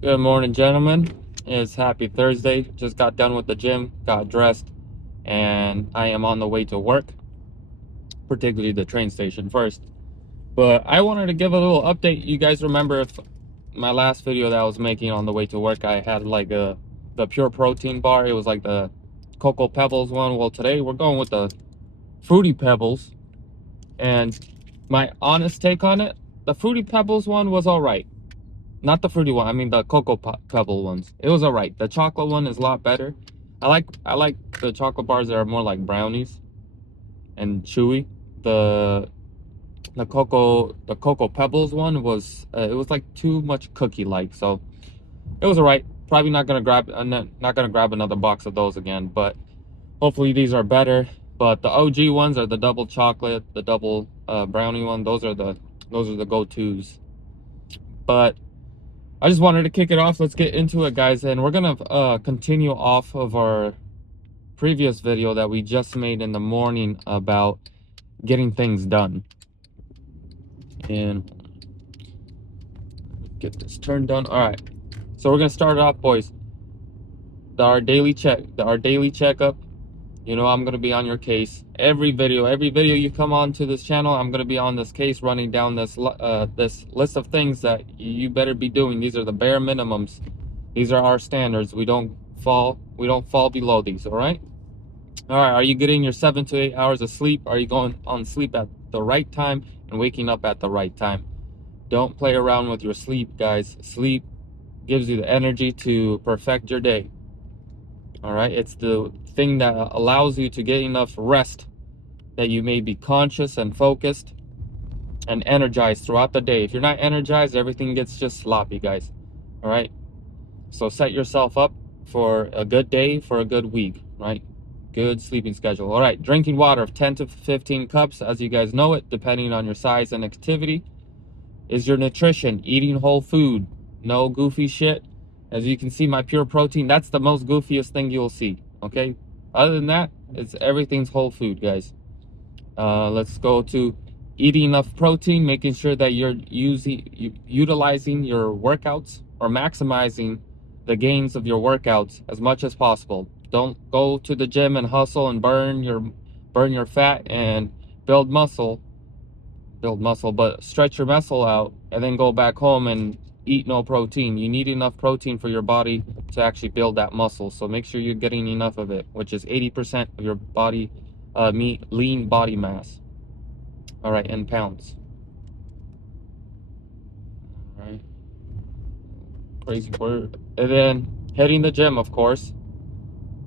Good morning, gentlemen. It's happy Thursday. Just got done with the gym, got dressed, and I am on the way to work, particularly the train station first. But I wanted to give a little update. You guys remember if my last video that I was making on the way to work, I had like the pure protein bar. It was like the Cocoa Pebbles one. Well, today we're going with the Fruity Pebbles. And my honest take on it, the Fruity Pebbles one was all right. Not the fruity one. I mean the Pebble ones. It was alright. The chocolate one is a lot better. I like the chocolate bars that are more like brownies and chewy. The the Cocoa Pebbles one was it was like too much cookie like. So it was alright. Probably not gonna grab not gonna grab another box of those again. But hopefully these are better. But the OG ones are the double chocolate, the double brownie one. Those are the go-tos. But I just wanted to kick it off. Let's get into it, guys. And we're going to continue off of our previous video that we just made in the morning about getting things done. And get this turned on. All right. So we're going to start it off, boys. Our daily checkup. You know, I'm going to be on your case. Every video you come on to this channel, I'm going to be on this case, running down this list of things that you better be doing. These are the bare minimums. These are our standards. We don't fall below these, all right? All right, are you getting your 7 to 8 hours of sleep? Are you going on sleep at the right time and waking up at the right time? Don't play around with your sleep, guys. Sleep gives you the energy to perfect your day. All right, it's the thing that allows you to get enough rest that you may be conscious and focused and energized throughout the day. If you're not energized, everything gets just sloppy, guys. All right, so set yourself up for a good day, for a good week, right? Good sleeping schedule. All right, drinking water of 10 to 15 cups, as you guys know it, depending on your size and activity. Is your nutrition eating whole food? No goofy shit. As you can see, my pure protein, that's the most goofiest thing you'll see, okay? Other than that, everything's whole food, guys. Let's go to eating enough protein, making sure that you're utilizing your workouts or maximizing the gains of your workouts as much as possible. Don't go to the gym and hustle and burn your fat and build muscle, but stretch your muscle out and then go back home and eat no protein. You need enough protein for your body to actually build that muscle. So make sure you're getting enough of it, which is 80% of your body lean body mass. All right, in pounds. All right, crazy word. And then hitting the gym, of course.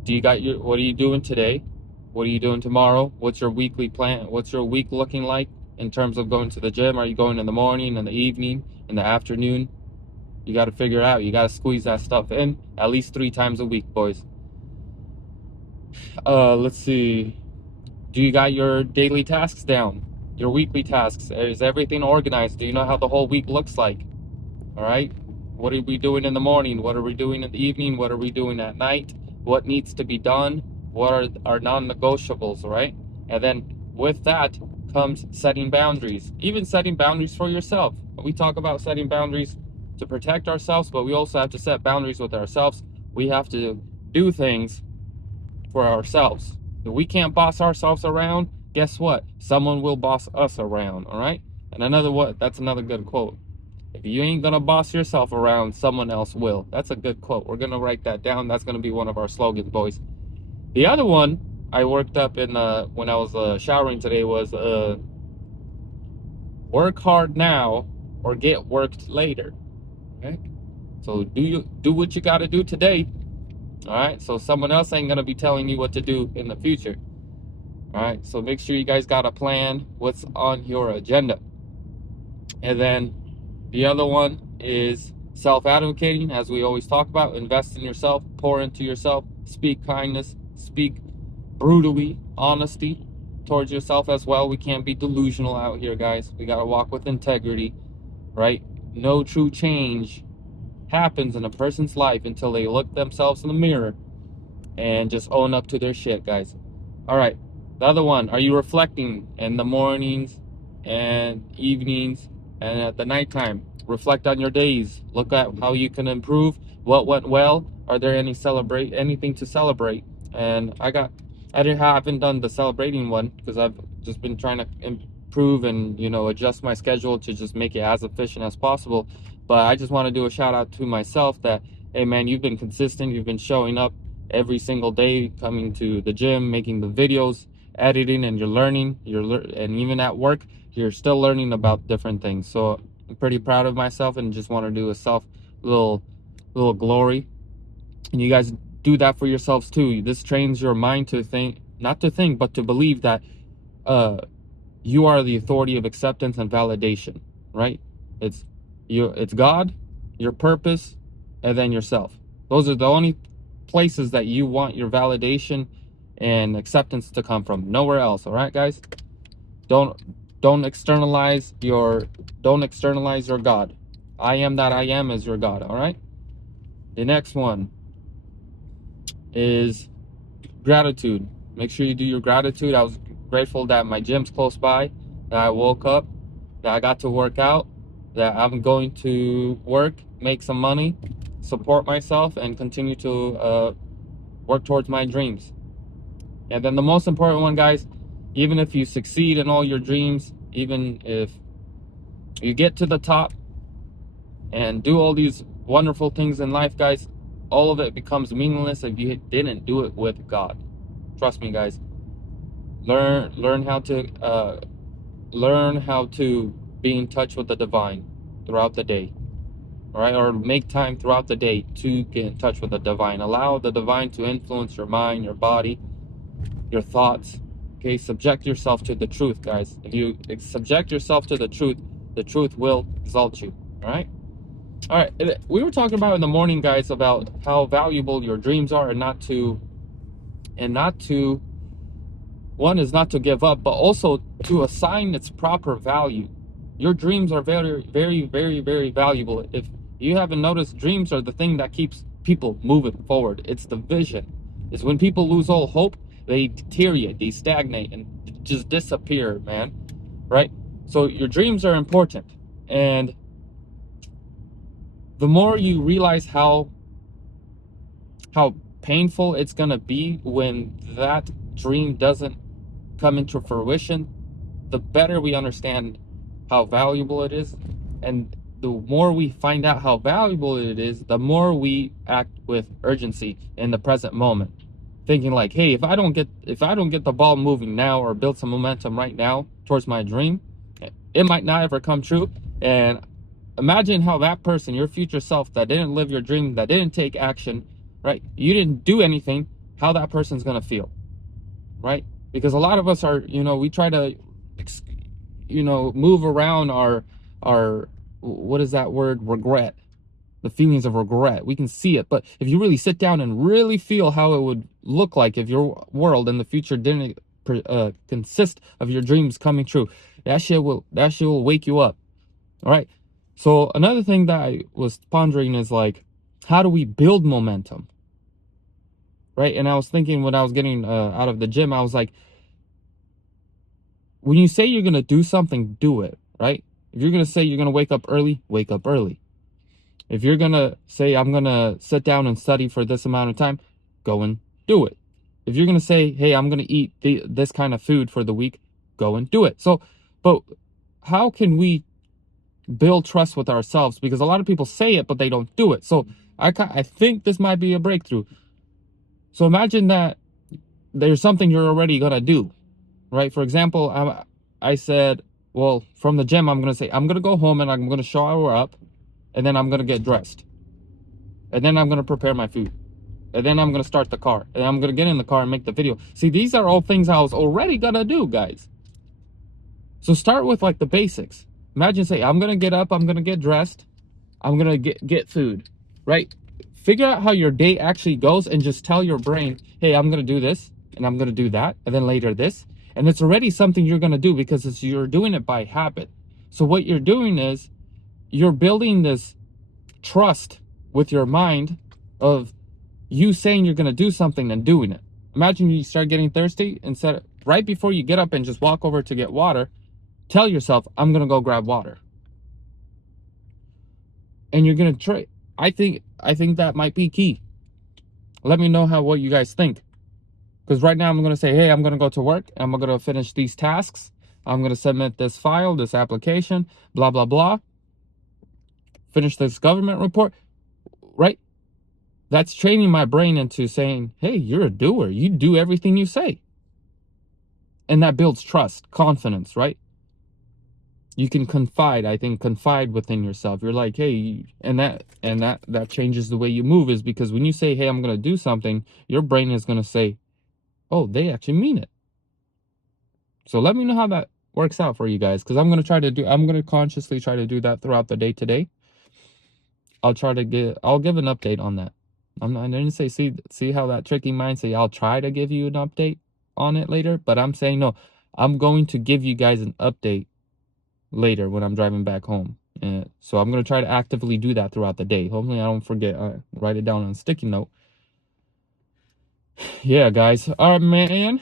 What are you doing today? What are you doing tomorrow? What's your weekly plan? What's your week looking like in terms of going to the gym? Are you going in the morning, in the evening, in the afternoon? You got to figure it out. You got to squeeze that stuff in at least 3 times a week, boys. Let's see. Do you got your daily tasks down? Your weekly tasks? Is everything organized? Do you know how the whole week looks like? All right. What are we doing in the morning? What are we doing in the evening? What are we doing at night? What needs to be done? What are our non-negotiables, right? And then with that comes setting boundaries. Even setting boundaries for yourself. We talk about setting boundaries to protect ourselves, but we also have to set boundaries with ourselves. We have to do things for ourselves. If we can't boss ourselves around, guess what? Someone will boss us around, all right? And that's another good quote. If you ain't gonna boss yourself around, someone else will. That's a good quote. We're gonna write that down. That's gonna be one of our slogans, boys. The other one I worked up in when I was showering today was work hard now or get worked later. Okay? So do what you gotta do today. All right. So someone else ain't gonna be telling you what to do in the future. All right. So make sure you guys got a plan. What's on your agenda? And then the other one is self-advocating, as we always talk about. Invest in yourself, pour into yourself, speak kindness, speak brutally, honesty towards yourself as well. We can't be delusional out here, guys. We got to walk with integrity, right? No true change happens in a person's life until they look themselves in the mirror and just own up to their shit, guys. All right. The other one, are you reflecting in the mornings and evenings and at the nighttime? reflect on your days, look at how you can improve, what went well, are there anything to celebrate. And haven't done the celebrating one because I've just been trying to improve and, you know, adjust my schedule to just make it as efficient as possible. But I just want to do a shout out to myself that, hey man, you've been consistent, you've been showing up every single day, coming to the gym, making the videos, editing, and you're learning, and even at work you're still learning about different things. So I'm pretty proud of myself and just want to do a self little glory. And you guys do that for yourselves too. This trains your mind to think, not to think, but to believe that you are the authority of acceptance and validation, right? It's God, your purpose, and then yourself. Those are the only places that you want your validation and acceptance to come from. Nowhere else. All right, guys? Don't externalize your God. I am that I am is your God. All right. The next one is gratitude. Make sure you do your gratitude. I was grateful that my gym's close by, that I woke up, that I got to work out, that I'm going to work, make some money, support myself, and continue to work towards my dreams. And then the most important one, guys, even if you succeed in all your dreams, even if you get to the top and do all these wonderful things in life, guys, all of it becomes meaningless if you didn't do it with God. Trust me, guys. Learn how to be in touch with the divine throughout the day. All right, or make time throughout the day to get in touch with the divine. Allow the divine to influence your mind, your body, your thoughts. Okay, subject yourself to the truth, guys. If you subject yourself to the truth will exalt you. All right, we were talking about in the morning, guys, about how valuable your dreams are, and not to one is not to give up, but also to assign its proper value. Your dreams are very, very, very, very valuable. If you haven't noticed, dreams are the thing that keeps people moving forward. It's the vision. It's when people lose all hope, they deteriorate, they stagnate, and just disappear, man. Right? So your dreams are important. And the more you realize how painful it's gonna be when that dream doesn't come into fruition, the better we understand how valuable it is. And the more we find out how valuable it is, the more we act with urgency in the present moment, thinking like, hey, if I don't get the ball moving now, or build some momentum right now towards my dream, it might not ever come true. And imagine how that person, your future self that didn't live your dream, that didn't take action, right? You didn't do anything, how that person's gonna feel, right? Because a lot of us are, we try to, move around our, what is that word? Regret. The feelings of regret. We can see it, but if you really sit down and really feel how it would look like if your world in the future didn't consist of your dreams coming true, that shit will wake you up. All right. So another thing that I was pondering is like, how do we build momentum? Right. And I was thinking when I was getting out of the gym, I was like, when you say you're going to do something, do it. Right. If you're going to say you're going to wake up early, wake up early. If you're going to say, I'm going to sit down and study for this amount of time, go and do it. If you're going to say, hey, I'm going to eat this kind of food for the week, go and do it. So, but how can we build trust with ourselves? Because a lot of people say it, but they don't do it. So I think this might be a breakthrough. So imagine that there's something you're already going to do, right? For example, I said, well, from the gym, I'm going to say, I'm going to go home and I'm going to shower up, and then I'm going to get dressed, and then I'm going to prepare my food, and then I'm going to start the car, and I'm going to get in the car and make the video. See, these are all things I was already going to do, guys. So start with like the basics. Imagine, say, I'm going to get up, I'm going to get dressed, I'm going to get food, right? Figure out how your day actually goes and just tell your brain, hey, I'm going to do this, and I'm going to do that, and then later this. And it's already something you're going to do because you're doing it by habit. So what you're doing is you're building this trust with your mind of you saying you're going to do something and doing it. Imagine you start getting thirsty, instead, right before you get up and just walk over to get water, tell yourself, I'm going to go grab water. and you're gonna try. I think that might be key. Let me know what you guys think. Because right now I'm gonna say, hey, I'm gonna go to work. I'm gonna finish these tasks. I'm gonna submit this file, this application, blah blah blah. Finish this government report, right? That's training my brain into saying, hey, you're a doer. You do everything you say. And that builds trust, confidence, right? You can confide, I think, confide within yourself. You're like, hey, and that changes the way you move, is because when you say, hey, I'm going to do something, your brain is going to say, oh, they actually mean it. So let me know how that works out for you guys, because I'm going to consciously try to do that throughout the day today. I'll give an update on that. I didn't say, see how that tricky mind say, I'll try to give you an update on it later, but I'm saying, no, I'm going to give you guys an update later when I'm driving back home. So I'm going to try to actively do that throughout the day. Hopefully I don't forget. Write it down on a sticky note. Yeah, guys. All right, man.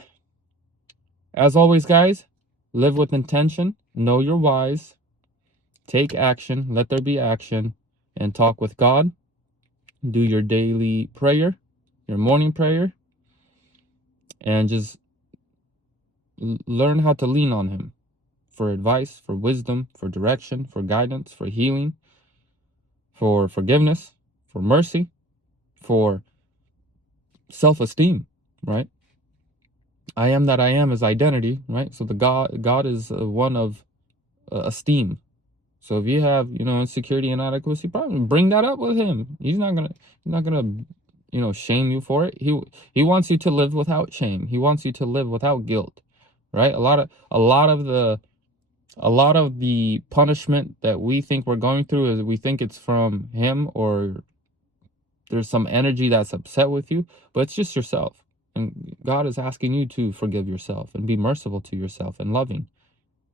As always, guys, live with intention. Know your whys. Take action. Let there be action. And talk with God. Do your daily prayer, your morning prayer. And just learn how to lean on Him for advice, for wisdom, for direction, for guidance, for healing, for forgiveness, for mercy, for self-esteem, right? I am that I am is identity, right? So God is one of esteem. So if you have, insecurity and inadequacy problem, bring that up with Him. He's not gonna shame you for it. He wants you to live without shame. He wants you to live without guilt, right? A lot of the punishment that we think we're going through is we think it's from Him, or there's some energy that's upset with you, but it's just yourself. And God is asking you to forgive yourself and be merciful to yourself and loving.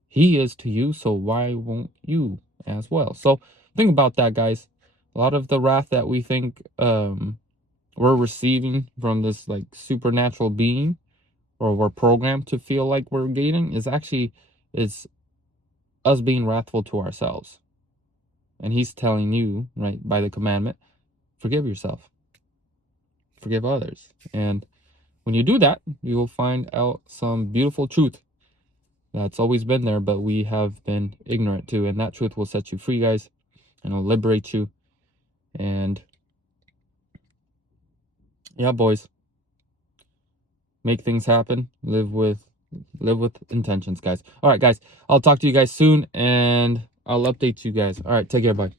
He is to you, so why won't you as well? So think about that, guys. A lot of the wrath that we think we're receiving from this like supernatural being, or we're programmed to feel like we're getting, is us being wrathful to ourselves. And He's telling you, right, by the commandment, forgive yourself, forgive others. And when you do that, you will find out some beautiful truth that's always been there, but we have been ignorant to. And that truth will set you free, guys, and it'll liberate you. And yeah, boys, make things happen. Live with intentions, guys. All right, guys, I'll talk to you guys soon, and I'll update you guys. All right, take care, bye.